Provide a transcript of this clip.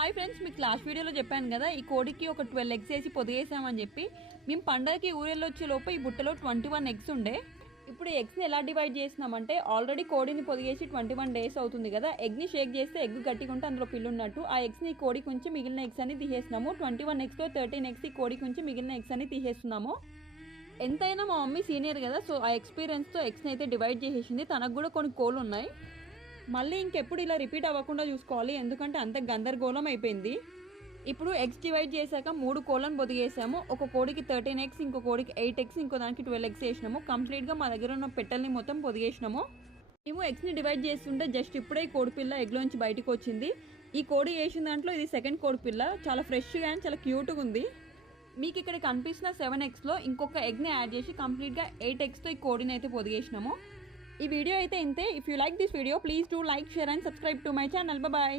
Hi friends, మీకు last వీడియోలో చెప్పాను కదా ఈ కోడికి ఒక 12 ఎగ్స్ వేసి పొదిగేసామని చెప్పి. మేము పండగకి ఊరెళ్ళొచ్చే లోపు ఈ బుట్టలో 21 ఎగ్స్ ఉండే. ఇప్పుడు ఈ ఎగ్స్ని ఎలా డివైడ్ చేసినామంటే, ఆల్రెడీ కోడిని పొదిగేసి 21 డేస్ అవుతుంది కదా. ఎగ్ని షేక్ చేస్తే ఎగ్ గట్టిగా ఉంటే అందులో పిల్లు ఉన్నట్టు. ఆ ఎగ్స్ని కోడికి ఉంచి మిగిలిన ఎగ్స్ అని తీసేసినాము. 21 ఎగ్స్లో 13 ఎగ్స్ ఈ కోడికి ఉంచి మిగిలిన ఎగ్స్ అని తీసేస్తున్నాము. ఎంతైనా మా మమ్మీ సీనియర్ కదా, సో ఆ ఎక్స్పీరియన్స్తో ఎగ్స్ని అయితే డివైడ్ చేసేసింది. తనకు కూడా కొన్ని కోళ్ళు ఉన్నాయి. మళ్ళీ ఇంకెప్పుడు ఇలా రిపీట్ అవ్వకుండా చూసుకోవాలి, ఎందుకంటే అంత గందరగోళం అయిపోయింది. ఇప్పుడు ఎగ్స్ డివైడ్ చేశాక 3 కోళ్ళను పొదిగేసాము. ఒక కోడికి 13 ఎగ్స్, ఇంకో కోడికి 8 ఎగ్స్, ఇంకో దానికి 12 ఎగ్స్ వేసినాము. కంప్లీట్గా మా దగ్గర ఉన్న పెట్టెల్ని మొత్తం పొదిగేసినాము. మేము ఎగ్స్ని డివైడ్ చేస్తుంటే జస్ట్ ఇప్పుడే ఈ కోడి పిల్ల ఎగ్లోంచి బయటకు వచ్చింది. ఈ కోడి వేసిన దాంట్లో ఇది సెకండ్ కోడి పిల్ల. చాలా ఫ్రెష్గా అండ్ చాలా క్యూట్గా ఉంది. మీకు ఇక్కడ కనిపిస్తున్న 7 ఎగ్స్లో ఇంకొక ఎగ్ని యాడ్ చేసి కంప్లీట్గా 8 ఎగ్స్తో ఈ కోడిని అయితే పొదిగేసినాము. ఈ వీడియో అయితే ఇంతే. If you like this video, please do like, share and subscribe to my channel. Bye.